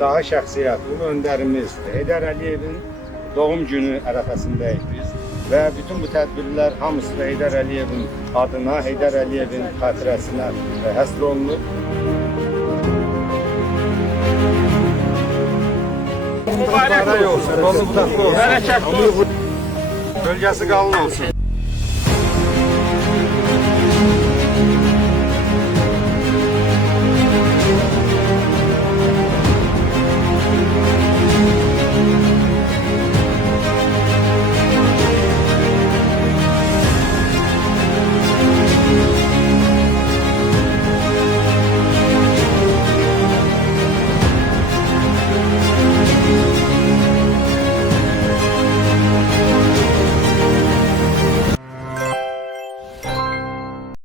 daha şəxsiyyətli öndərimiz Heydər Əliyevin doğum günü ərəfəsindəyik biz və bütün bu tədbirlər hamısı da Heydər Əliyevin adına, Heydər Əliyevin xatirəsinə həsr olunub. Mübarək olsun, bolu budaqlı olsun, bölgəsi qalın olsun.